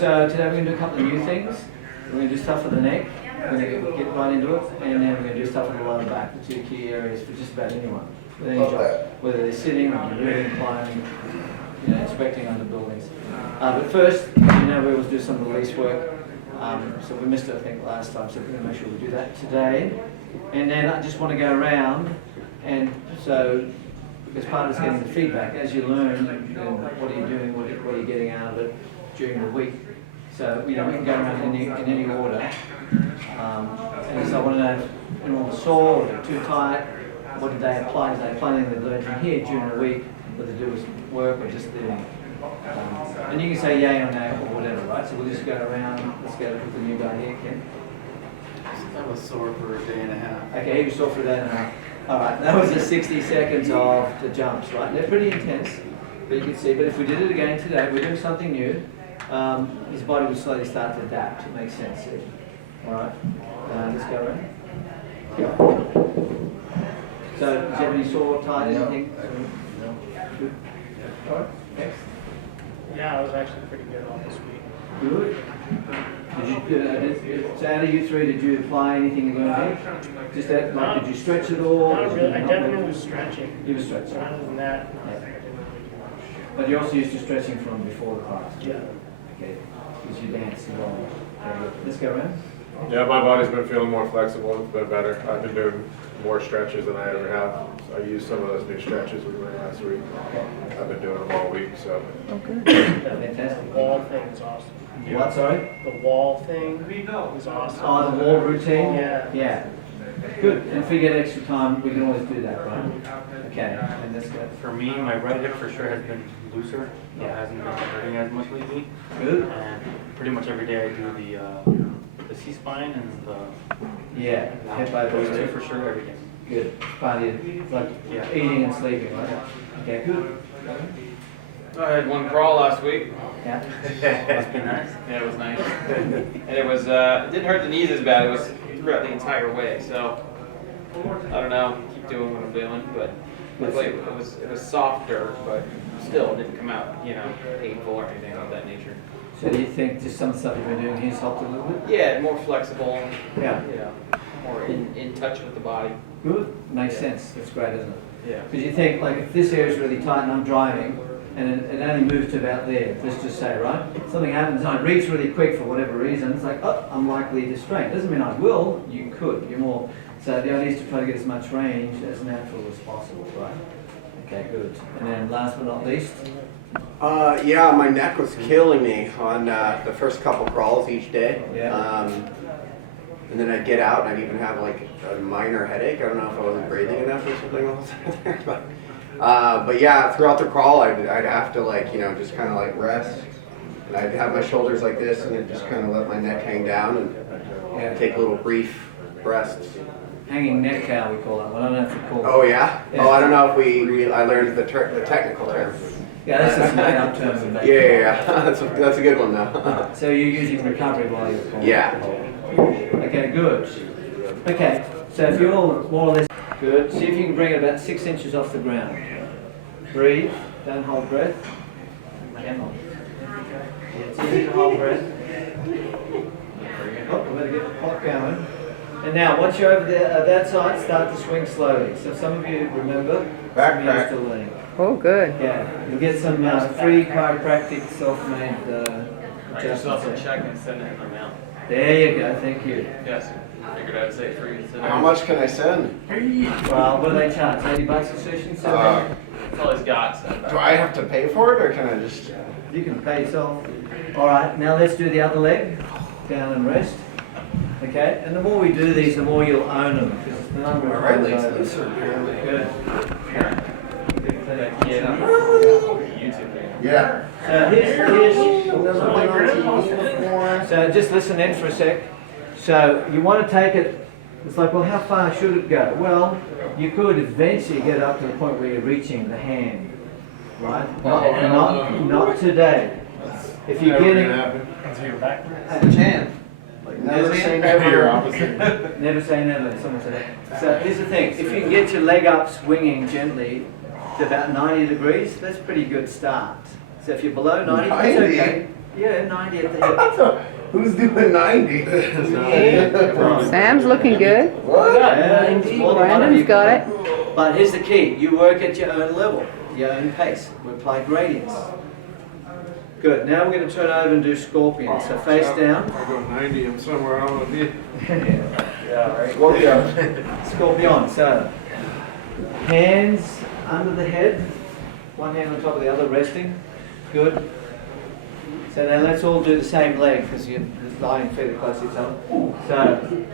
so today we're going to do a couple of new things. We're going to do stuff for the neck, we're going to get right into it, and then we're going to do stuff for the lower back, the two key areas for just about anyone, with any job, whether they're sitting or moving, climbing, inspecting under buildings. But first, you know, we always do some release work. So we missed it, I think, last time, so we're going to make sure we do that today. And then I just want to go around, and so, because part of it's getting the feedback, as you learn, what are you doing, what are you getting out of it during the week. So, we can go around in any order. And so I want to know if anyone was sore, or they're too tight, what did they apply? Did they apply anything they learned in here during the week, whether to do with work or just the and you can say yay or nay or whatever, right? So we'll just go around. Let's go with the new guy here, Ken. I was sore for a day and a half. Okay, he was sore for a day and a half. All right, that was the 60 seconds of the jumps, right? They're pretty intense, but you can see. But if we did it again today, we're doing something new. His body will slowly start to adapt. It makes sense. See? All right, let's go around. So, is there any sore, tight, anything? No. Good. All right. Next. Yeah, I was actually pretty good on this week. Good. So out of you three, did you apply anything you learned here? Just that, like, did you stretch at all? Not really. I definitely was stretching. You were stretching. Other than that, Yeah. I didn't really do much. But you're also used to stretching from before the class? Yeah. Okay. Because you dance as well. Okay. Let's go around. Yeah, my body's been feeling more flexible. It's been better. I've been doing more stretches than I ever have. I used some of those new stretches we learned last week. I've been doing them all week, so. Fantastic. The wall thing is awesome. What, sorry? The wall thing is awesome. Oh, the wall routine? Yeah. Yeah. Good. And if we get extra time, we can always do that, right? Okay. And that's good. For me, my right hip for sure has been looser. It hasn't been hurting as much lately. Good. And pretty much every day I do the C-spine and the Yeah. Hip those two over. for sure every day. Good. Part of it's like eating and sleeping, right? Okay, good. I had one crawl last week. Yeah. Must be nice. Yeah, it was nice. And it was, it didn't hurt the knees as bad. It was throughout the entire way. So, I don't know. Keep doing what I'm doing. But luckily it was softer, but still it didn't come out, painful or anything of that nature. So do you think just some stuff you've been doing here has helped a little bit? Yeah, more flexible. Yeah. More in touch with the body. Good. Makes sense. That's great, isn't it? Yeah. Because you think, like, if this area is really tight and I'm driving, and it only moves to about there, let's just say, right? Something happens and I reach really quick for whatever reason, it's like, oh, I'm likely to strain. Doesn't mean I will, you could. You're more, so the idea is to try to get as much range as natural as possible, right? Okay, good. And then last but not least, Yeah, my neck was killing me on the first couple crawls each day. Yeah. And then I'd get out and I'd even have like a minor headache. I don't know if I wasn't breathing enough or something else there. But yeah, throughout the crawl, I'd have to just kind of rest. And I'd have my shoulders like this and then just kind of let my neck hang down and take little brief rests. hanging neck cow, we call that one. I don't know if you call it. Oh yeah? Yeah. Oh, I don't know if I learned the technical term. Yeah, that's just made up term. Yeah. That's a good one though. So you're using recovery while you're calling. Yeah. Okay, good. Okay, so if you're all more or less good, see if you can bring it about 6 inches off the ground. Breathe, don't hold breath. Come on. Yeah, it's easy to hold breath. Oh, we better get the clock going. And now, once you're over there, that side, start to swing slowly. So some of you remember, some of you are still learning. Oh, good. Yeah, you'll get some free chiropractic self-made Write yourself a adjustments. check and send it in the mail. There you go, thank you. Yes, figured I'd say free. How much can I send? Well, what do they charge? 80 bucks a session? So That's all he's got. So. Do I have to pay for it or can I just? you can pay yourself. All right, now let's do the other leg. Down and rest. Okay, and the more we do these, the more you'll own them. Because the number of Right legs times over. looser, apparently. Good. YouTube. Yeah. So just listen in for a sec. So you want to take it, it's like, well, how far should it go? Well, you could eventually get up to the point where you're reaching the hand, right? Not today. If you're getting... Have a chance. Never say never. Never say never, someone said that. So here's the thing, if you can get your leg up swinging gently to about 90 degrees, that's a pretty good start. So if you're below 90, that's okay. Yeah, 90 at the hip. Who's doing 90? Sam's looking good. Yeah, it's more than one of you Brandon's got can it. do. But here's the key, you work at your own level, your own pace. We apply gradients. Good, now we're going to turn over and do scorpion. So face down. I go 90, I'm somewhere on with you. Yeah, right. Scorpion. Scorpion. So, hands under the head, one hand on top of the other, resting. Good. So now let's all do the same leg because you're lying fairly close to each other. So,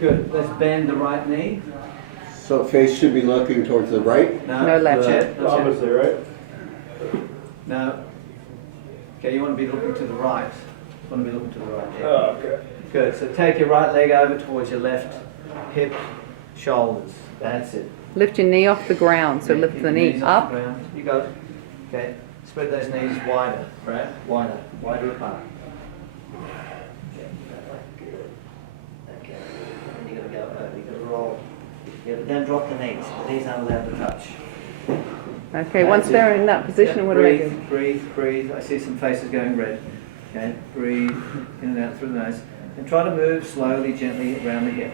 good. Let's bend the right knee. So face should be looking towards the right? No left. Chest, no chest. Opposite, right? No. Okay, you want to be looking to the right. You want to be looking to the right. Yeah. Oh, okay. Good. So take your right leg over towards your left hip, shoulders. That's it. Lift your knee off the ground. So Yeah, lift keep the your knee knees off up. the ground. You got it. Okay. Spread those knees wider, right? Wider. Wider apart. Okay. Good. Okay. And you're going to go over. You're going to roll. Yeah, but don't drop the knees. The knees aren't allowed to touch. Okay, once they're in that position, what do they do? Breathe, breathe. I see some faces going red. Okay, breathe in and out through the nose. And try to move slowly, gently around the hip.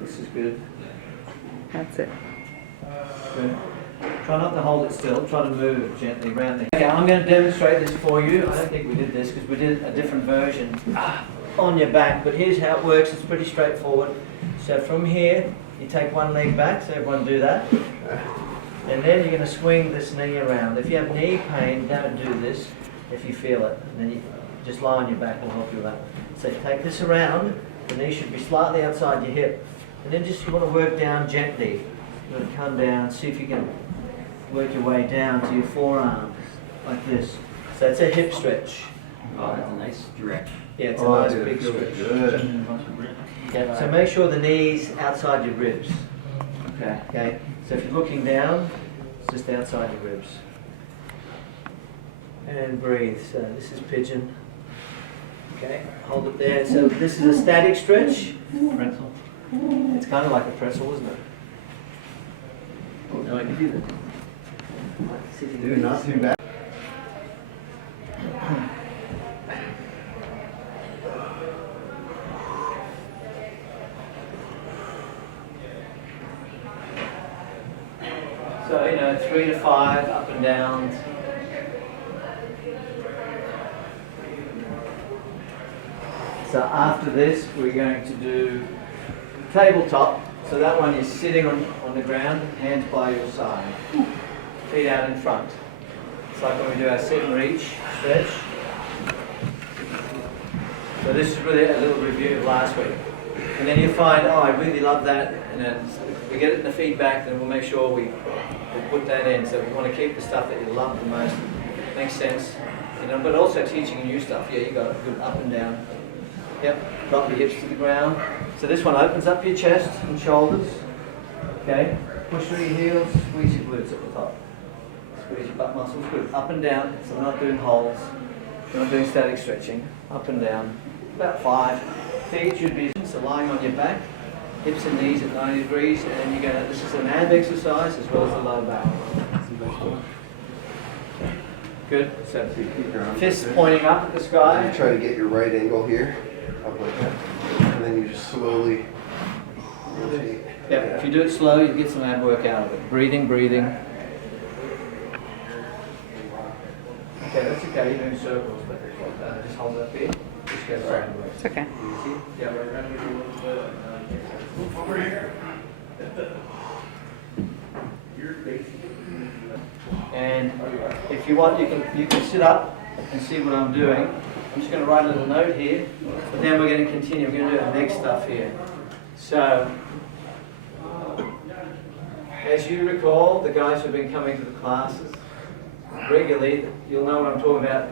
This is good. That's it. Good. Try not to hold it still. Try to move gently around the hip. Okay, I'm going to demonstrate this for you. I don't think we did this because we did a different version on your back. But here's how it works. It's pretty straightforward. So from here, you take one leg back. So everyone do that. And then you're going to swing this knee around. If you have knee pain, don't do this if you feel it. And then you just lie on your back will help you with that. So take this around. The knee should be slightly outside your hip. And then just you want to work down gently. You want to come down, see if you can work your way down to your forearms, like this. So it's a hip stretch. Oh, that's a nice stretch. Yeah, it's a nice big stretch. Okay, so make sure the knee's outside your ribs. Okay. Okay, so if you're looking down, it's just outside your ribs. And breathe. So this is pigeon. Okay, hold it there. So this is a static stretch. Pretzel. It's kind of like a pretzel, isn't it? Oh, no, I can do that. Dude, not too bad. So, 3 to 5, up and down. So after this, we're going to do tabletop. So that one is sitting on the ground, hands by your side, feet out in front. It's like when we do our sit and reach stretch. So this is really a little review of last week. And then you find, oh, I really love that, and then we get it in the feedback, then we'll make sure we put that in. So we want to keep the stuff that you love the most. Makes sense. But also teaching new stuff. Yeah, you got it. Good up and down. Yep. Drop your hips to the ground. So this one opens up your chest and shoulders. Okay. Push through your heels. Squeeze your glutes at the top. Squeeze your butt muscles. Good. Up and down. So we're not doing holds. We're not doing static stretching. Up and down. About 5. Feet should be so lying on your back. Hips and knees at 90 degrees. And you're going to, this is an ab exercise as well as the lower back. Good. So fists pointing up at the sky. Try to get your right angle here, up like that, and then you just slowly rotate. Yeah, if you do it slow, you get some ab work out of it. Breathing, breathing. Okay, that's okay. You're doing circles, but just hold it up here. Just go sideways. It's okay. Easy. Yeah. Move over here. And if you want, you can sit up and see what I'm doing. I'm just going to write a little note here, but then we're going to continue. We're going to do our next stuff here. So, as you recall, the guys who've been coming to the classes regularly, you'll know what I'm talking about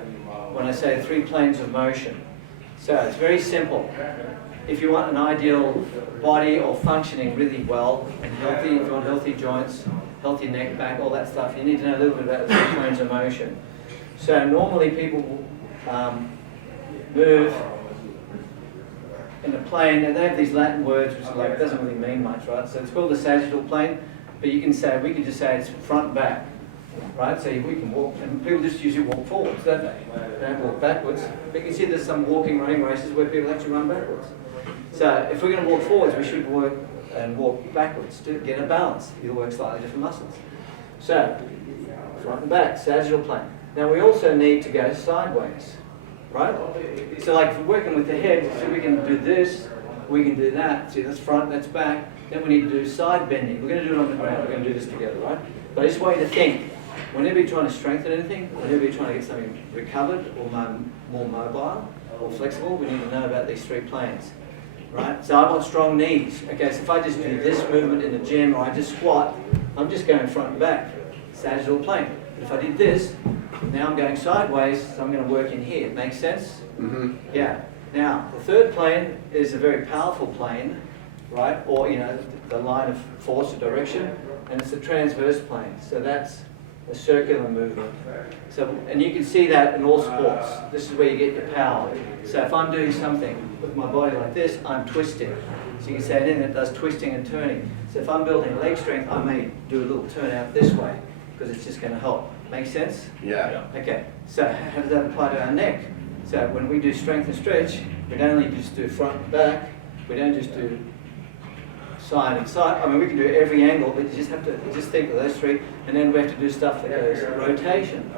when I say 3 planes of motion. So it's very simple. If you want an ideal body or functioning really well and healthy, if you want healthy joints, healthy neck, back, all that stuff, you need to know a little bit about the 3 planes of motion. So normally people move in a plane, and they have these Latin words which like doesn't really mean much, right? So it's called the sagittal plane, but you can say, we can just say it's front back. right? So we can walk, and people just usually walk forwards, don't they? They don't walk backwards. But you can see there's some walking, running races where people actually run backwards. So if we're going to walk forwards, we should work and walk backwards to get a balance. You'll work slightly different muscles. So, front and back, sagittal plane. Now we also need to go sideways, right? So like if we're working with the head, so we can do this, we can do that. See, that's front, that's back. Then we need to do side bending. We're going to do it on the ground. We're going to do this together, right? But I just want you to think, whenever you're trying to strengthen anything, whenever you're trying to get something recovered or more mobile or flexible, we need to know about these three planes, right? So I want strong knees. Okay, so if I just do this movement in the gym or I just squat, I'm just going front and back, sagittal plane. But if I did this, now I'm going sideways, so I'm going to work in here. Makes sense? Mm-hmm. Yeah. Now, the third plane is a very powerful plane, right? Or, you know, the line of force or direction, and it's the transverse plane. So that's a circular movement. So, and you can see that in all sports. This is where you get your power. So if I'm doing something with my body like this, I'm twisting. So you can say anything that does twisting and turning. So if I'm building leg strength, I may do a little turn out this way, because it's just going to help. Make sense? Yeah. Okay, so how does that apply to our neck? So when we do strength and stretch, we don't only just do front and back, we don't just do side and side. I mean, we can do every angle, but you just have to just think of those three, and then we have to do stuff that goes rotation.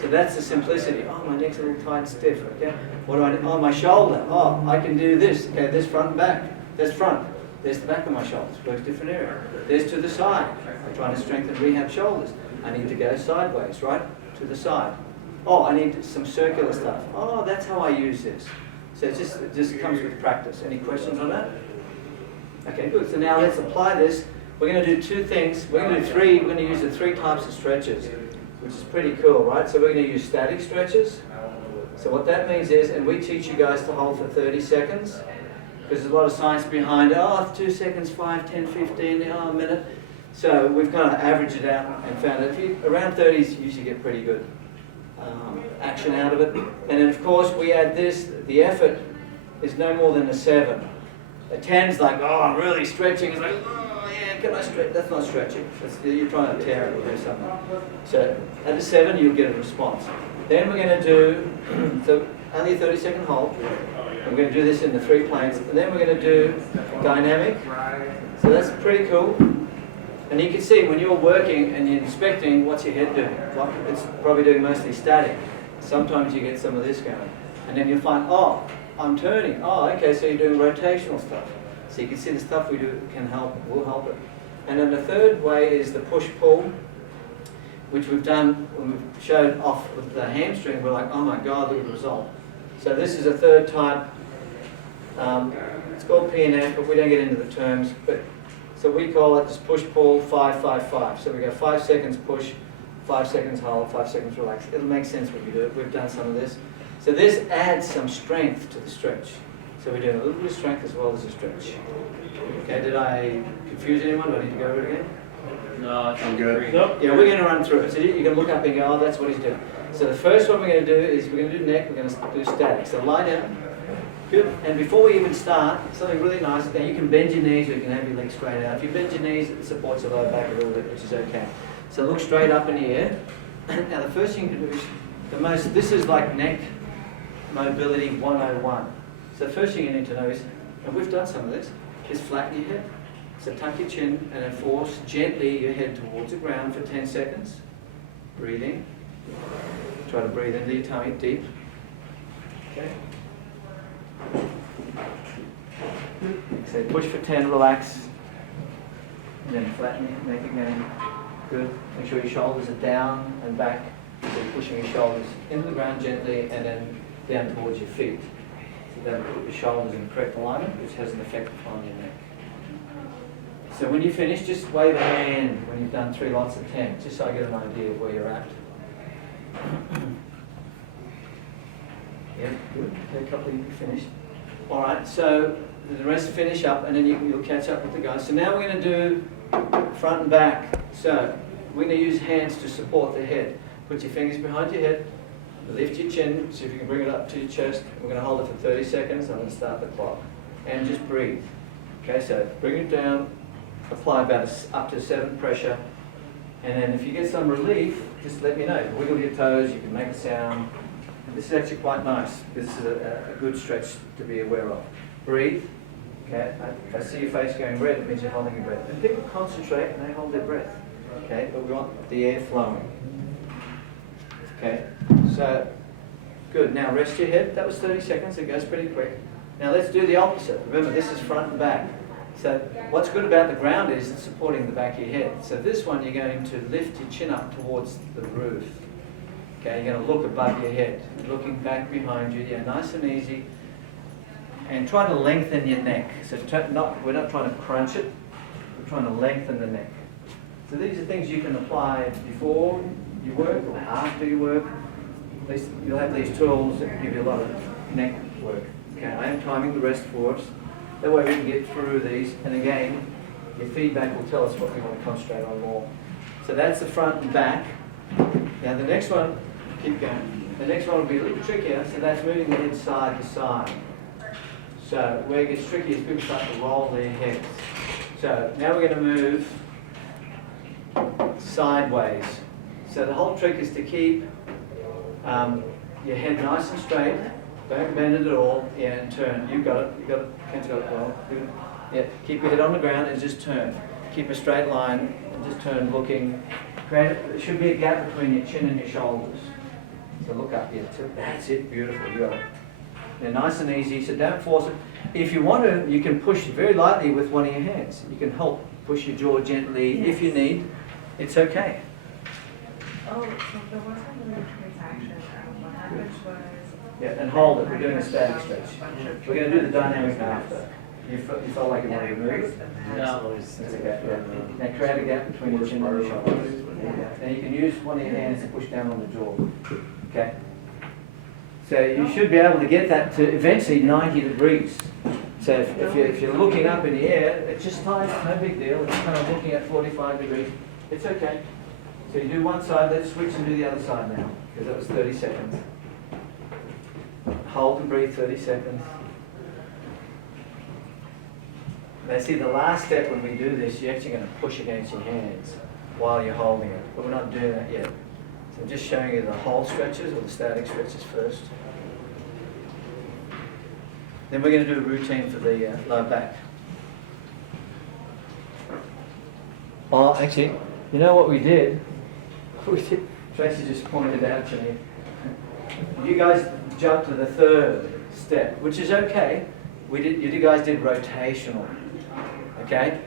So that's the simplicity. Oh, my neck's a little tight and stiff, okay? What do I do? Oh, my shoulder. Oh, I can do this. Okay, this front and back. That's front. There's the back of my shoulders. Works different area. There's to the side. I'm trying to strengthen, rehab shoulders. I need to go sideways, right? To the side. Oh, I need some circular stuff. Oh, that's how I use this. So it just comes with practice. Any questions on that? Okay, good. So now let's apply this. We're going to do two things. We're going to do three. We're going to use the three types of stretches, which is pretty cool, right? So we're going to use static stretches. So what that means is, and we teach you guys to hold for 30 seconds, because there's a lot of science behind, oh, 2 seconds, 5, 10, 15, a minute. So we've kind of averaged it out and found that if you, around 30s, you usually get pretty good action out of it. And then of course we add this, the effort is no more than a 7. A 10's like, oh, I'm really stretching. It's like, oh, yeah, can I stretch? That's not stretching. You're trying to tear it or do something. So at a 7, you'll get a response. Then we're going to do, so only a 30-second hold. And we're going to do this in the 3 planes. And then we're going to do dynamic. So that's pretty cool. And you can see when you're working and you're inspecting, what's your head doing? Well, it's probably doing mostly static. Sometimes you get some of this going. And then you'll find, oh, I'm turning. Oh, okay, so you're doing rotational stuff. So you can see the stuff we do will help it. And then the third way is the push-pull, which we've done when we've showed off with the hamstring. We're like, oh my God, look at the result. So this is a third type. It's called PNF, but we don't get into the terms. But so we call it just push-pull 5-5-5. So we go 5 seconds push, 5 seconds hold, 5 seconds relax. It'll make sense when we do it. We've done some of this. So this adds some strength to the stretch. So we're doing a little bit of strength as well as a stretch. Okay, did I confuse anyone? Do I need to go over it again? No, I'm good. Nope. Yeah, we're going to run through it. So you can look up and go, oh, that's what he's doing. So the first one we're going to do is we're going to do neck, we're going to do static. So lie down. Good. And before we even start, something really nice. Now you can bend your knees or you can have your legs straight out. If you bend your knees, it supports your lower back a little bit, which is okay. So look straight up in the air. Now the first thing you can do is, this is like neck mobility 101. So the first thing you need to know is, and we've done some of this, is flatten your head. So tuck your chin and then force gently your head towards the ground for 10 seconds. Breathing. Try to breathe into your tummy deep. Okay. So push for 10, relax. And then flatten your neck again. Good. Make sure your shoulders are down and back. So you're pushing your shoulders into the ground gently and then down towards your feet. So then put your shoulders in correct alignment, which has an effect on your neck. So when you finish, just wave a hand when you've done 3 lots of 10, just so I get an idea of where you're at. Yeah, good. Okay, a couple of you finished. All right, so the rest finish up, and then you'll catch up with the guys. So now we're going to do front and back. So we're going to use hands to support the head. Put your fingers behind your head. Lift your chin, see if you can bring it up to your chest. We're going to hold it for 30 seconds. I'm going to start the clock. And just breathe. Okay, so bring it down. Apply about up to 7 pressure. And then if you get some relief, just let me know. Wiggle your toes, you can make a sound. And this is actually quite nice. This is a good stretch to be aware of. Breathe. Okay, if I see your face going red, it means you're holding your breath. And people concentrate and they hold their breath. Okay, but we want the air flowing. Okay, so good. Now rest your head. That was 30 seconds. It goes pretty quick. Now let's do the opposite. Remember, this is front and back. So what's good about the ground is it's supporting the back of your head. So this one, you're going to lift your chin up towards the roof. Okay, you're going to look above your head, looking back behind you. Yeah, nice and easy. And try to lengthen your neck. So we're not trying to crunch it. We're trying to lengthen the neck. So these are things you can apply before you work or after you work. At least you'll have these tools that give you a lot of neck work. Okay, I am timing the rest for us. That way we can get through these. And again, your feedback will tell us what we want to concentrate on more. So that's the front and back. Now the next one, keep going. The next one will be a little trickier. So that's moving the head side to side. So where it gets tricky is people start to roll their heads. So now we're going to move sideways. So the whole trick is to keep your head nice and straight. Don't bend it at all. Yeah, and turn. You got it. You got it. Ken's got it well. Yeah. Keep your head on the ground and just turn. Keep a straight line and just turn, looking. There should be a gap between your chin and your shoulders. So look up here. That's it. Beautiful. You got it. They're nice and easy, so don't force it. If you want to, you can push very lightly with one of your hands. You can help push your jaw gently if you need. It's okay. Oh, so there wasn't really contraction. What happened was... Yeah, and hold it. We're doing a static stretch. We're going to do the dynamic after. You felt like you wanted to move? No. That's okay. Yeah. Now create a gap between your chin and your shoulders. Yeah. Now you can use one of your hands to push down on the jaw. Okay? So you should be able to get that to eventually 90 degrees. So if you're looking up in the air, it's just tight, no big deal. It's kind of looking at 45 degrees. It's okay. So you do one side, let's switch and do the other side now, because that was 30 seconds. Hold and breathe 30 seconds. Now see, the last step when we do this, you're actually going to push against your hands while you're holding it, but we're not doing that yet. So I'm just showing you the hold stretches or the static stretches first. Then we're going to do a routine for the lower back. Oh, actually, you know what we did? Tracy just pointed out to me. You guys jumped to the third step, which is okay. You guys did rotational. Okay?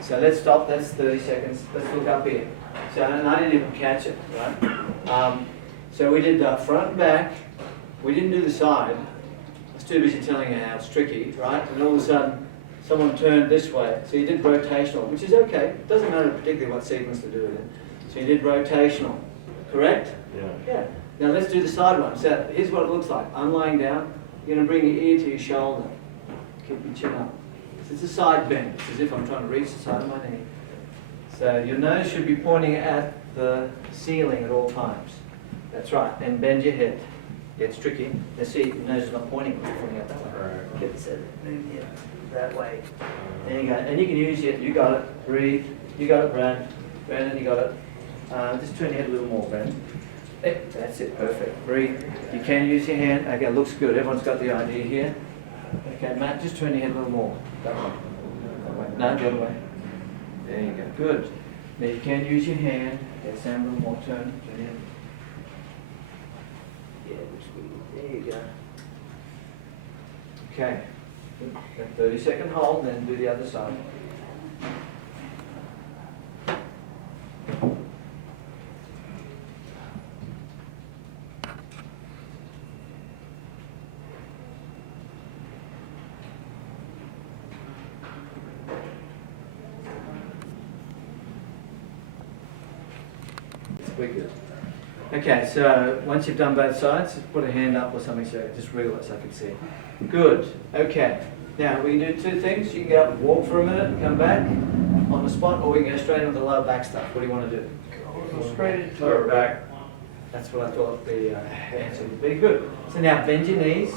So let's stop. That's 30 seconds. Let's look up here. So, and I didn't even catch it, right? So we did the front and back. We didn't do the side. I was too busy telling you how it's tricky, right? And all of a sudden, someone turned this way. So you did rotational, which is okay. It doesn't matter particularly what sequence to do with it. So you did rotational, correct? Yeah. Now let's do the side one. So here's what it looks like. I'm lying down. You're going to bring your ear to your shoulder. Keep your chin up. So it's a side bend. It's as if I'm trying to reach the side of my knee. So your nose should be pointing at the ceiling at all times. That's right. And bend your head. Yeah, it's tricky. Let's see, your nose is not pointing. It's pointing out that way. Right. Get this, move here, that way. There you go. And you can use it. You got it. Breathe. You got it, Brandon, you got it. Just turn your head a little more, Brandon. That's it. Perfect. Breathe. You can use your hand. Okay, looks good. Everyone's got the idea here. Okay, Matt, just turn your head a little more. That way. That way. No, the other way. There you go. Good. Now you can use your hand. Okay, Sam, a little more. Turn your head. Yeah, looks good. There you go. Okay. Good. 30-second hold, then do the other side. Good. Okay, so once you've done both sides, just put a hand up or something so just wriggle it so I can see. Good. Okay. Now we can do two things. You can get up and walk for a minute and come back on the spot, or we can go straight into the lower back stuff. What do you want to do? Go straight into Lower back. That's what I thought the answer would be. Good. So now bend your knees.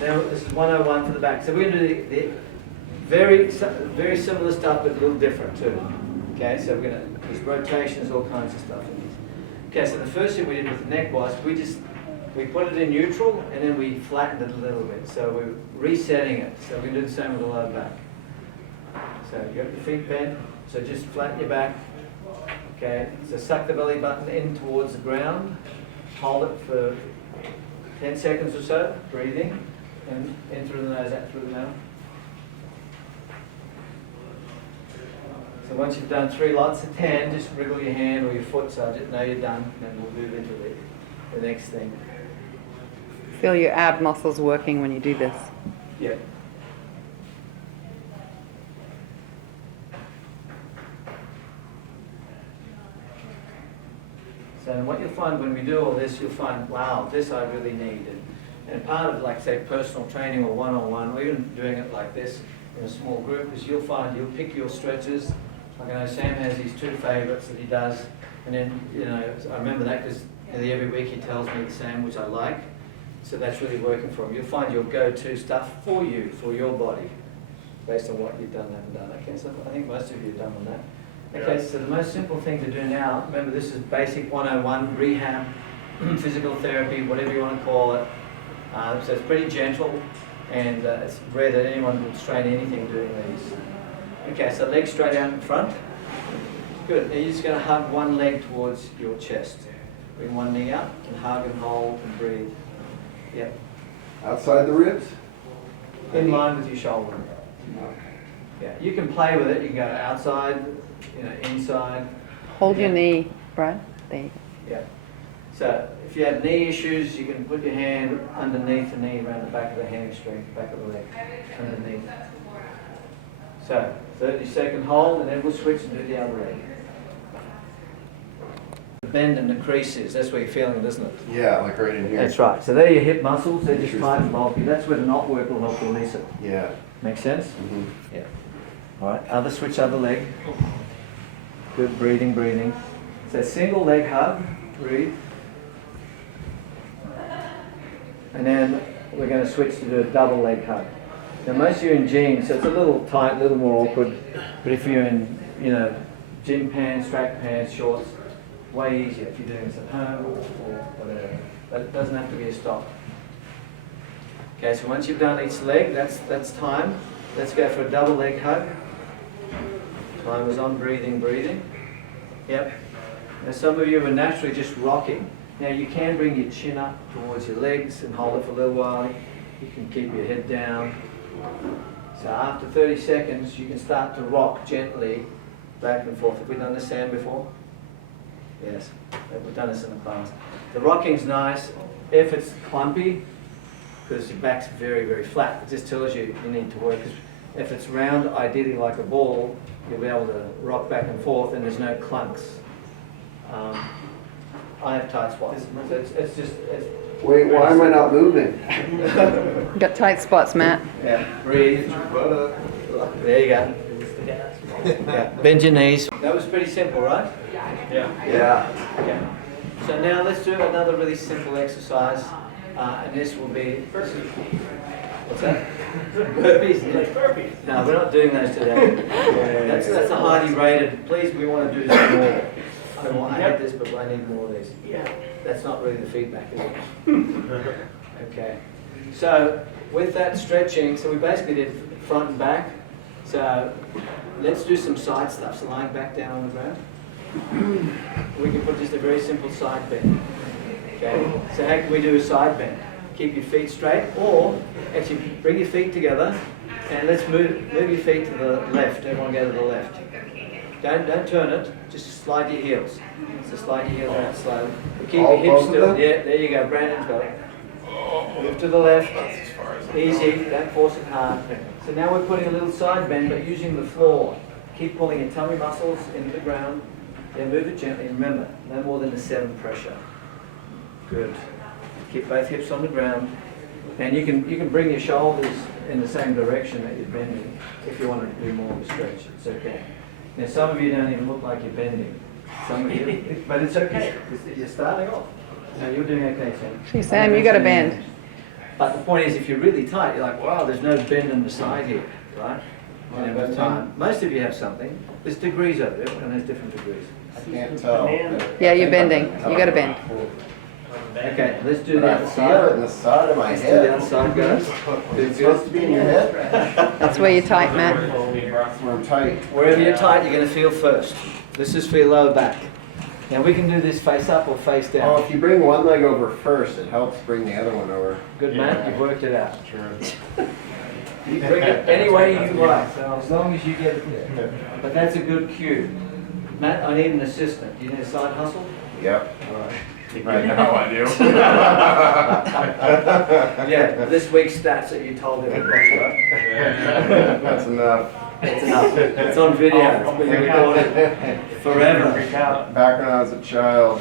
Now this is 101 for the back. So we're going to do the very similar stuff, but a little different too. Okay, so we're going to, there's rotations, all kinds of stuff in these. Okay, so the first thing we did with the neck was we put it in neutral and then we flattened it a little bit. So we're resetting it. So we can do the same with the lower back. So you got your feet bent, so just flatten your back. Okay, so suck the belly button in towards the ground. Hold it for 10 seconds or so, breathing. And in through the nose, out through the mouth. So once you've done 3 lots of 10, just wriggle your hand or your foot so I just know you're done. And we'll move into the next thing. Feel your ab muscles working when you do this. Yep. So what you'll find when we do all this, you'll find, wow, this I really need. And part of, like, say, personal training or one-on-one, or even doing it like this in a small group, is you'll find you'll pick your stretches. Like I know Sam has these 2 favorites that he does. And then, you know, I remember that because nearly every week he tells me the same, which I like. So that's really working for him. You'll find your go-to stuff for you, for your body, based on what you've done and haven't done. Okay, so I think most of you have done on that. Okay, so the most simple thing to do now, remember this is basic 101, rehab, physical therapy, whatever you want to call it. So it's pretty gentle, and it's rare that anyone would strain anything doing these. Okay, so legs straight out in front. Good, now you're just going to hug one leg towards your chest. Bring one knee up, and hug and hold and breathe. Yep. Outside the ribs? In line with your shoulder. Yeah, you can play with it. You can go outside, you know, inside. Hold your knee, Brad. There you go. Yeah. So if you have knee issues, you can put your hand underneath the knee, around the back of the hamstring, back of the leg, underneath. So 30-second hold, and then we'll switch and do the other leg. The bend and the creases, that's where you're feeling it, isn't it? Yeah, like right in here. That's right. So they're your hip muscles, they're just tight and bulky. That's where the knot work will help release it. Yeah. Make sense? Mm-hmm. Yeah. All right, switch other leg. Good, breathing, breathing. So single leg hug, breathe. And then we're going to switch to do a double leg hug. Now most of you are in jeans, so it's a little tight, a little more awkward. But if you're in, you know, gym pants, track pants, shorts, way easier if you're doing this at home or whatever. But it doesn't have to be a stop. Okay, so once you've done each leg, that's time. Let's go for a double leg hug. Time is on, breathing, breathing. Yep. Now some of you are naturally just rocking. Now you can bring your chin up towards your legs and hold it for a little while. You can keep your head down. So after 30 seconds, you can start to rock gently back and forth. Have we done this, Sam, before? Yes, we've done this in the past. The rocking's nice. If it's clumpy, because your back's very, very flat, it just tells you you need to work. If it's round, ideally like a ball, you'll be able to rock back and forth and there's no clunks. I have tight spots. It's just... Wait, why am I not moving? You got tight spots, Matt. Yeah, breathe. There you go. Yeah. Bend your knees. That was pretty simple, right? Yeah. Yeah. Okay. So now let's do another really simple exercise, and this will be... What's that? Burpees? Burpees. No, we're not doing those today. That's a highly rated. Please, we want to do this more. I had this, but I need more of these. Yeah. That's not really the feedback, is it? Okay. So with that stretching, so we basically did front and back. So let's do some side stuff. So lying back down on the ground. We can put just a very simple side bend. Okay. So how can we do a side bend? Keep your feet straight, or actually bring your feet together and let's move your feet to the left. Everyone go to the left. Don't turn it, just slide your heels. So slide your heels out slowly. Keep your hips still. Yeah, there you go. Brandon's got it. Move to the left. Easy, don't force it hard. So now we're putting a little side bend, but using the floor. Keep pulling your tummy muscles into the ground. Then move it gently. Remember, no more than a 7 pressure. Good. Keep both hips on the ground. And you can bring your shoulders in the same direction that you're bending if you want to do more of a stretch. It's okay. Now some of you don't even look like you're bending. Some of you, but it's okay. You're starting off. No, you're doing okay, Sam. Gee, Sam, you got a bend. But the point is, if you're really tight, you're like, wow, there's no bend in the side here, right? And with time, most of you have something. There's degrees of it. Everyone has different degrees. I can't tell. Yeah, you're bending. You gotta bend. Okay, let's do But the I other feel it in side. the side of my Let's do the head. other side, guys. It's supposed to be in your head? That's where you're tight, Matt. That's where I'm tight. Wherever you're tight, you're going to feel first. Let's just feel lower back. Now we can do this face up or face Oh, down. if you bring one leg over first, it helps bring the other one over. Good, Matt, you've worked it out. You bring it any way you like, so as long as you get it there. But that's a good cue. Matt, I need an assistant. Do you need a side hustle? Yep. Right now I do. Yeah, this week's stats that you told everybody, right? That's enough. It's enough. It's on video. It's been recorded forever. Back when I was a child.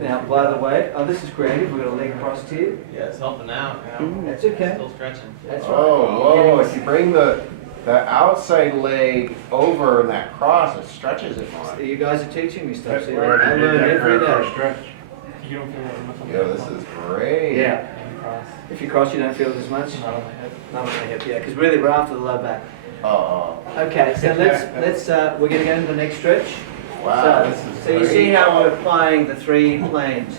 Now, by the way, oh, this is creative. We've got a leg crossed here. Yeah, it's helping out. That's okay. Still stretching. That's right. Oh, whoa, if you bring the outside leg over in that cross, it stretches it more. You guys are teaching me stuff. See, I learn every day. You don't feel it in the Yo, this is great. Yeah. cross. If you cross, you don't feel it as much. Not on the head. Not on the hip, yeah, because really we're after the low back. Oh, Okay, so let's we're going to go into the next stretch. wow, So, this is so you great. see how we're applying the 3 planes.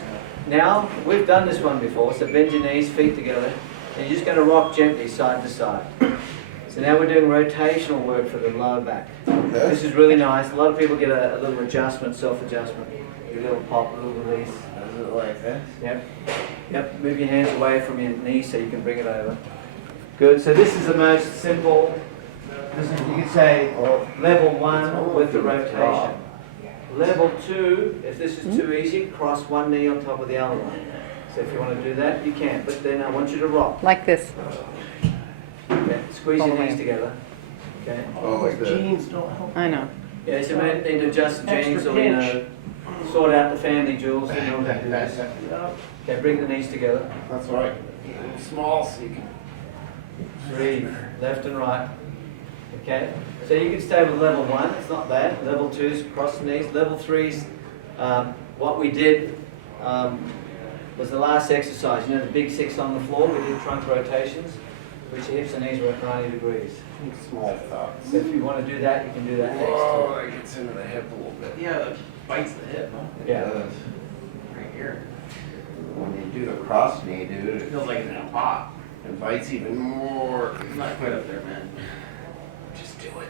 Now, we've done this one before, so bend your knees, feet together, and you're just going to rock gently side to side. So now we're doing rotational work for the lower back. This is really nice. A lot of people get a little adjustment, self-adjustment. A little pop, a little release. Is it like this? Yep. Yep. Move your hands away from your knees so you can bring it over. Good. So this is the most simple. This is, you could say level 1 with the rotation. Level 2, if this is too easy, cross one knee on top of the other one. So if you want to do that, you can. But then I want you to rock. Like this. Okay. Squeeze All your the way. knees together. Okay. Oh, like this. Jeans don't help. I know. Yeah, so you may need to adjust the jeans Extra or, you know, pinch. sort out the family jewels that know how to do this. Okay, bring the knees together. That's right. Small so you can. Breathe, left and right. Okay, so you can stay with level 1, it's not bad. Level 2 is cross the knees. Level 3 is what we did was the last exercise. You know the big 6 on the floor, we did trunk rotations, which your hips and knees were at 90 degrees. Small thoughts. So if you want to do that, you can do that next. Whoa, it gets into the hip a little bit. Yeah, that bites the hip, huh? Yeah. It does. Right here. When you do the cross knee, dude, It feels like it's in a pot. it bites even more. It's not quite up there, man. Just do it.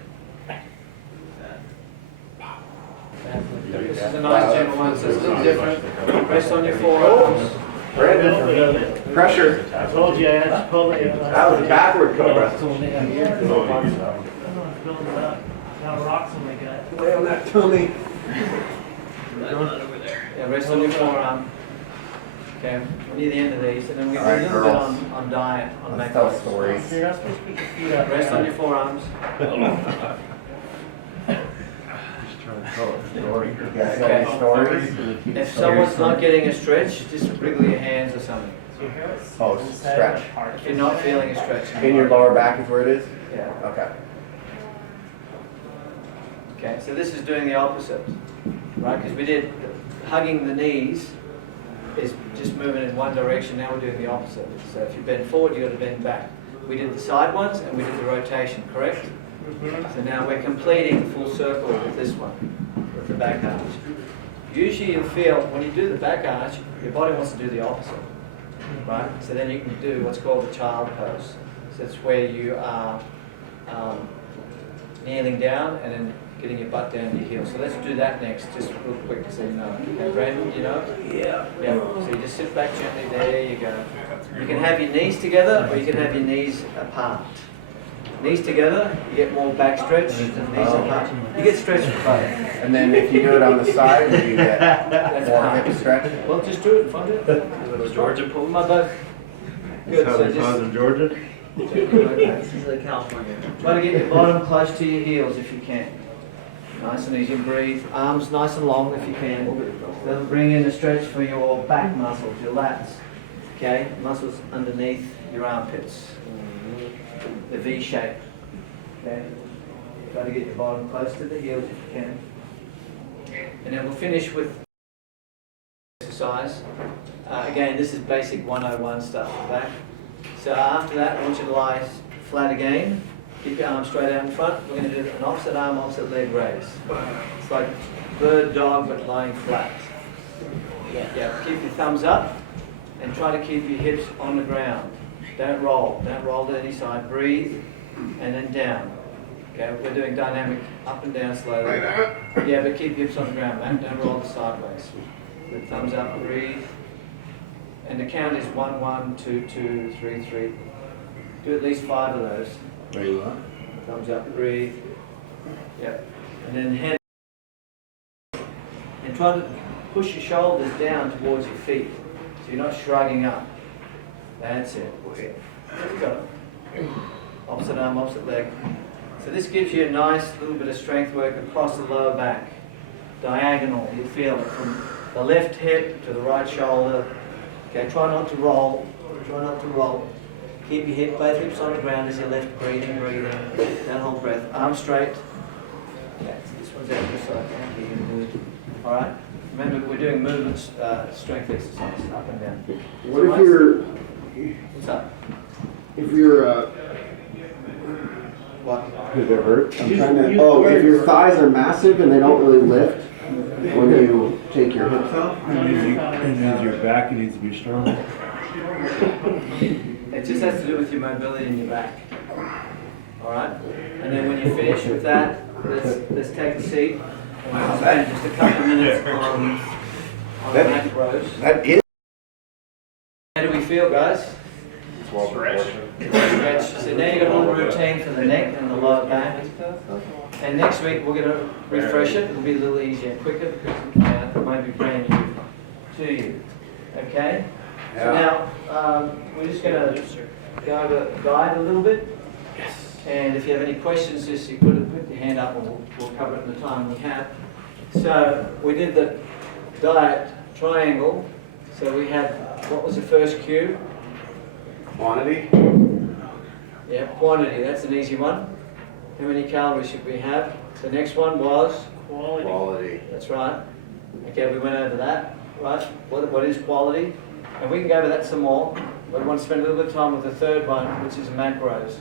This is a nice gentle one, so it's a little different. Rest on your forearms. Brandon, pressure. I told you I had to pull it. That was a backward cobra. Building it up. Now rocks in the gut. Lay on that tummy. Over there. Yeah, rest on your forearm. Okay, near the end of these, and then we do All right, a little bit girls. on diet, on Let's back tell legs. stories. You're not supposed to put your feet up. Rest on your forearms. You guys got Okay. any stories? If someone's not getting a stretch, just wriggle your hands or something. Oh, stretch. If you're not feeling a stretch. In your lower back is where it is? Yeah. Okay. Okay, so this is doing the opposite, right? Because we did hugging the knees is just moving in one direction. Now we're doing the opposite. So if you bend forward, you got to bend back. We did the side ones and we did the rotation, correct? So now we're completing the full circle with this one, with the back arch. Usually you'll feel, when you do the back arch, your body wants to do the opposite, right? So then you can do what's called the child pose. So it's where you are kneeling down and then getting your butt down to your heels. So let's do that next, just real quick so you know. Okay, Brandon, you know? Yeah. Yeah, so you just sit back gently, there you go. You can have your knees together or you can have your knees apart. Knees together, you get more back stretch, and knees apart. You get stretch for both. And then if you do it on the side, you get That's more hard. hip stretch. Well, just do it in front of it. Georgia pull my boat. Good, so just in Georgia? This is like California. try to get your bottom close to your heels if you can. Nice and easy, breathe. Arms nice and long if you can. Then bring in the stretch for your back muscles, your lats. Okay, muscles underneath your armpits. The V shape. Okay, try to get your bottom close to the heels if you can. And then we'll finish with exercise. Again, this is basic 101 stuff for back. So after that, I want you to lie flat again. Keep your arms straight out in front. We're going to do an opposite arm, opposite leg raise. It's like bird dog, but lying flat. Yeah, keep your thumbs up and try to keep your hips on the ground. Don't roll to any side. Breathe and then down. Okay, we're doing dynamic up and down slowly. Yeah, but keep your hips on the ground, man. Don't roll sideways. Good thumbs up, breathe. And the count is 1, 1, 2, 2, 3, 3. Do at least 5 of those. Thumbs up, breathe. Yep. And then head. And try to push your shoulders down towards your feet. So you're not shrugging up. That's it. Got it. Opposite arm, opposite leg. So this gives you a nice little bit of strength work across the lower back. Diagonal, you feel it from the left hip to the right shoulder. Okay, try not to roll. Try not to roll. Keep your hip, both hips on the ground as you left, breathing. Don't hold breath. Arms straight. Okay, so this one's out this side. All right. Remember, we're doing movements, strength exercises, up and down. What if you're, What's up? if you're, What? Did it hurt? I'm trying to, if your thighs are massive and they don't really lift when you take your hips out? And your back needs to be strong. It just has to do with your mobility in your back. All right? And then when you finish with that, let's take a seat. And we'll spend just a couple of minutes on back rows. That is. How do we feel, guys? It's well proportioned. Stretch. So now you've got a little routine for the neck and the lower back. And next week we're going to refresh it. It'll be a little easier and quicker because it might be brand new to you. Okay? So now we're just going to go over guide a little bit. And if you have any questions, just you put your hand up and we'll cover it in the time we have. So we did the diet triangle. So we had, what was the first cue? Quantity? Yeah, quantity, that's an easy one. How many calories should we have? The next one was? Quality. That's right. Okay, we went over that, right? What is quality? And we can go over that some more, but we want to spend a little bit of time with the third one, which is macros.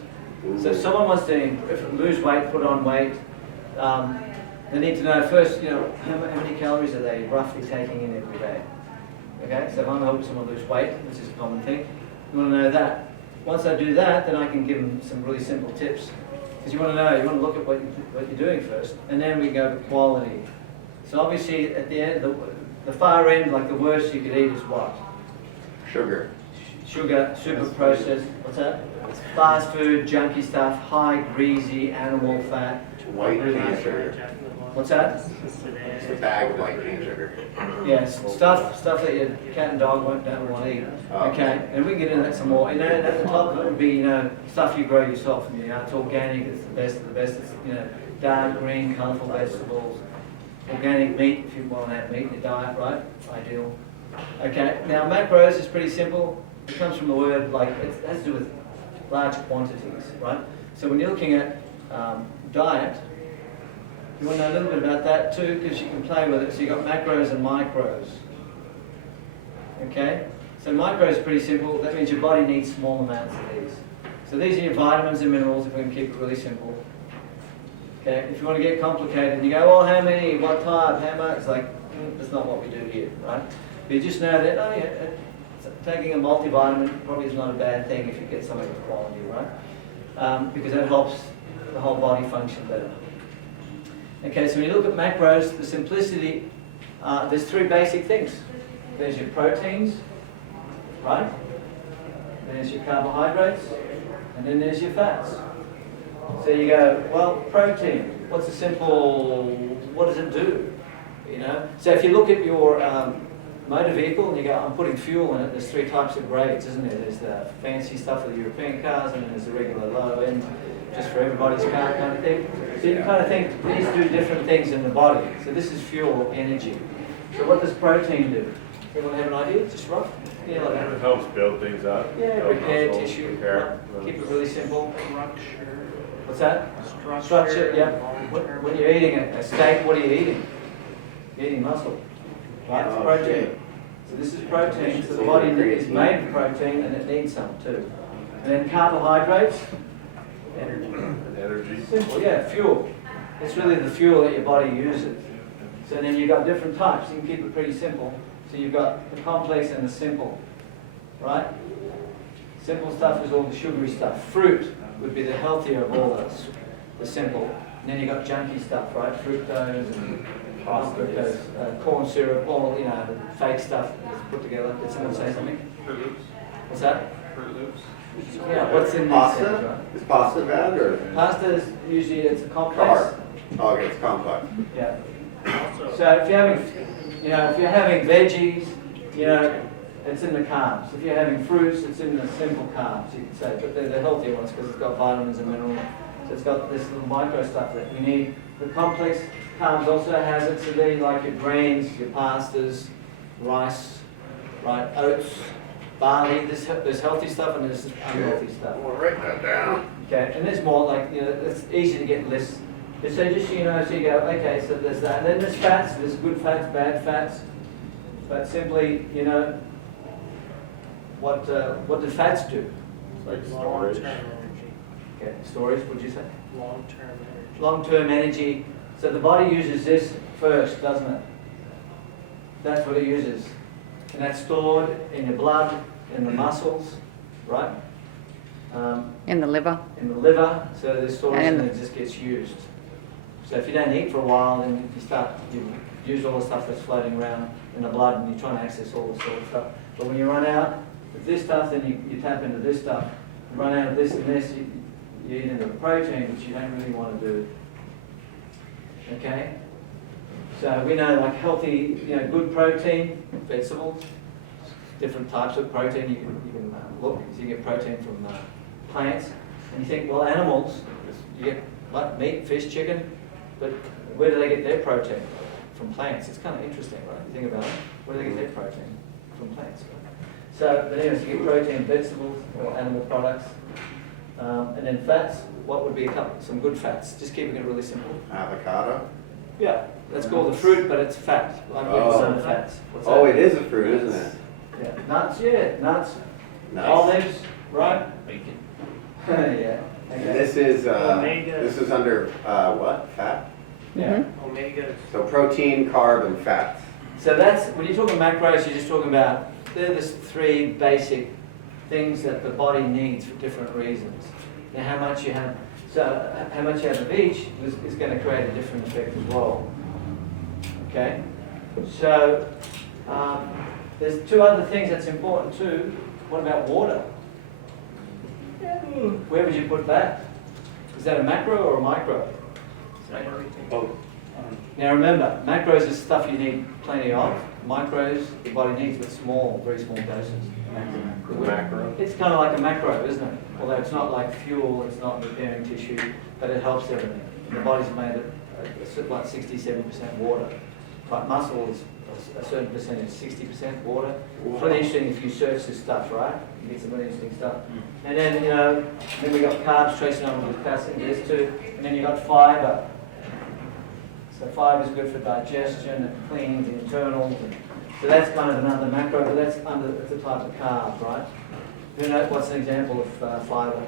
So if someone wants to lose weight, put on weight, they need to know first, how many calories are they roughly taking in every day? Okay, so if I'm helping someone lose weight, which is a common thing, you want to know that. Once I do that, then I can give them some really simple tips. Because you want to look at what you're doing first, and then we go to quality. So obviously at the end, the far end, like the worst you could eat is what? Sugar. Sugar, super processed, what's that? Fast food, junky stuff, high greasy animal fat. White cane sugar. What's that? It's a bag of white cane sugar. Yes, stuff that your cat and dog don't want to eat. Okay, and we can get into that some more. And then at the top it would be, stuff you grow yourself. It's organic, it's the best of the best. It's, dark green, colourful vegetables. Organic meat, if you want to have meat in your diet, right? Ideal. Okay, now macros is pretty simple. It comes from the word, it has to do with large quantities, right? So when you're looking at diet, you want to know a little bit about that too, because you can play with it. So you've got macros and micros. Okay? So micros is pretty simple. That means your body needs small amounts of these. So these are your vitamins and minerals, if we can keep it really simple. Okay? If you want to get complicated, and you go, well, how many, what type, how much? It's like, that's not what we do here, right? But you just know that, taking a multivitamin probably is not a bad thing if you get something with quality, right? Because that helps the whole body function better. Okay, so when you look at macros, the simplicity, there's 3 basic things. There's your proteins, right? There's your carbohydrates, and then there's your fats. So you go, well, protein, what's a simple, what does it do? So if you look at your motor vehicle and you go, I'm putting fuel in it, there's 3 types of grades, isn't there? There's the fancy stuff for the European cars, and then there's the regular low end, just for everybody's car kind of thing. So you kind of think these do different things in the body. So this is fuel, energy. So what does protein do? Everyone have an idea? Just rough? Yeah, like that. It helps build things up. Yeah, Build repair muscle, tissue. repair. Keep it really simple. Structure. What's that? Structure, yeah. When you're eating a steak, what are you eating? You're eating muscle. Right? It's protein. So this is protein. So the body is made of protein and it needs some too. And then carbohydrates. Energy. Simple, yeah, fuel. It's really the fuel that your body uses. So then you've got different types. You can keep it pretty simple. So you've got the complex and the simple, right? Simple stuff is all the sugary stuff. Fruit would be the healthier of all those, the simple. And then you've got junky stuff, right? Fructose and fructose, corn syrup, all, you know, fake stuff that's put together. Did someone say something? Fruit Loops. What's that? Fruit Loops. Yeah, what's in these things, Pasta? right? Is pasta bad or? Pasta is usually, it's a complex. Carb. Oh, okay, it's complex. Yeah. So if you're having, you know, if you're having veggies, you know, it's in the carbs. If you're having fruits, it's in the simple carbs, you could say. But they're the healthier ones because it's got vitamins and minerals. So it's got this little micro stuff that we need. The complex carbs also has it, so they're like your grains, your pastas, rice, right, oats, barley. There's healthy stuff and there's unhealthy stuff. We'll write that down. Okay, and there's more like, you know, it's easy to get lists. So just so you know, so you go, okay, so there's that. And then there's fats, there's good fats, bad fats. But simply, you know, what do fats do? Like Long-term storage. energy. Okay, storage, what'd you say? Long-term energy. Long-term energy. So the body uses this first, doesn't it? That's what it uses. And that's stored in your blood, in the muscles, right? In the liver. In the liver, so there's storage And- and it just gets used. So if you don't eat for a while, then you use all the stuff that's floating around in the blood and you're trying to access all this sort of stuff. But when you run out of this stuff, then you tap into this stuff. You run out of this and this, you eat into the protein, which you don't really want to do. Okay? So we know like healthy, you know, good protein, vegetables, different types of protein you can look. So you get protein from plants. And you think, well, animals, you get what, meat, fish, chicken, but where do they get their protein? From plants. It's kind of interesting, right? You think about it. Where do they get their protein? From plants. Right? So, but anyways, you get protein in vegetables or animal products. And then fats, what would be some good fats? Just keeping it really simple. Avocado? Yeah, that's called the fruit, but it's fat. Like some fats. What's Oh, that? it is a fruit, isn't it? Yeah, nuts, yeah, nuts. Nice. Olives, right? Bacon. Yeah. And Okay. this is Omega. this is under what? Fat? Yeah. Omega. So protein, carb, and fats. So that's, when you're talking macros, you're just talking about, they're the three basic things that the body needs for different reasons. Now how much you have, so how much you have of each is going to create a different effect as well. Okay? So, there's two other things that's important too. What about water? Where would you put that? Is that a macro or a micro? Both. Now remember, macros is stuff you need plenty of. Micros, the body needs but small, very small doses. Macro. It's kind of like a macro, isn't it? Although it's not like fuel, it's not repairing tissue, but it helps everything. And the body's made of like 60-70% water. But muscle is a certain percentage, 60% water. It's really interesting if you search this stuff, right? You get some really interesting stuff. And then, you know, then we got carbs tracing on with potassium, this too. And then you got fiber. So fiber is good for digestion, it cleans the internals. So that's kind of another macro, but that's it's a type of carb, right? Who knows what's an example of fiber?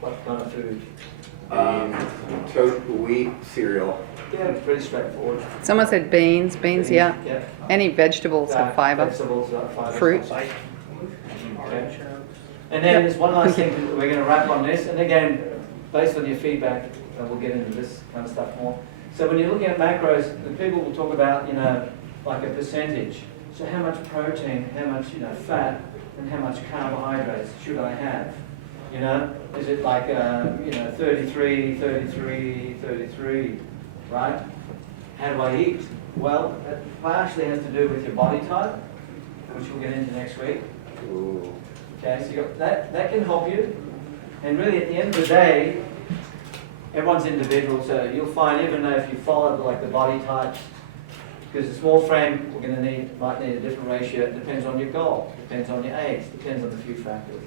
What kind of food? Wheat cereal. Yeah, pretty straightforward. Someone said beans, yeah. Yeah. Any vegetables have fiber. Vegetables are fiber. Fruit. Okay. And then there's one last thing we're going to wrap on this, and again, based on your feedback, we'll get into this kind of stuff more. So when you're looking at macros, the people will talk about, you know, like a percentage. So how much protein, how much, you know, fat, and how much carbohydrates should I have? You know, is it like, you know, 33, 33, 33, right? How do I eat? Well, it partially has to do with your body type, which we'll get into next week. Ooh. Okay, so you got that can help you. And really at the end of the day, everyone's individual, so you'll find even though if you follow like the body types, because the small frame we're going to might need a different ratio. It depends on your goal, depends on your age, depends on a few factors.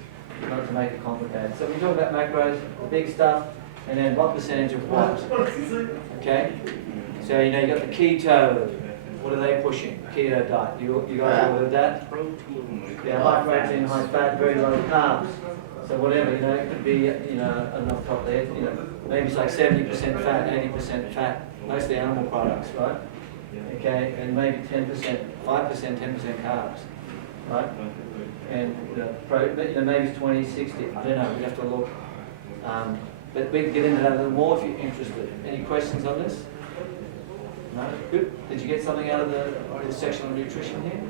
Not to make it complicated. So we talk about macros, the big stuff, and then what percentage of what. Okay? So you know you got the keto. What are they pushing? Keto diet. You guys all heard that? Protein. Yeah, high protein, high fat, very low carbs. So whatever, it could be, enough top there, maybe it's like 70% fat, 80% fat, mostly animal products, right? Okay, and maybe 10%, 5%, 10% carbs, right? And, maybe it's 20, 60, I don't know, we have to look. But we can get into that a little more if you're interested. Any questions on this? No? Good. Did you get something out of the section on nutrition here?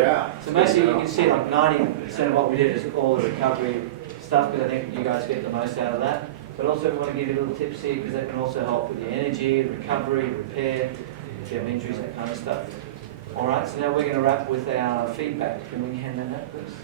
Yeah. So basically you can see like 90% of what we did is all the recovery stuff, because I think you guys get the most out of that. But also we want to give you little tips here, because that can also help with your energy, recovery, repair, if you have injuries, that kind of stuff. All right, so now we're going to wrap with our feedback. Can we hand that out, please?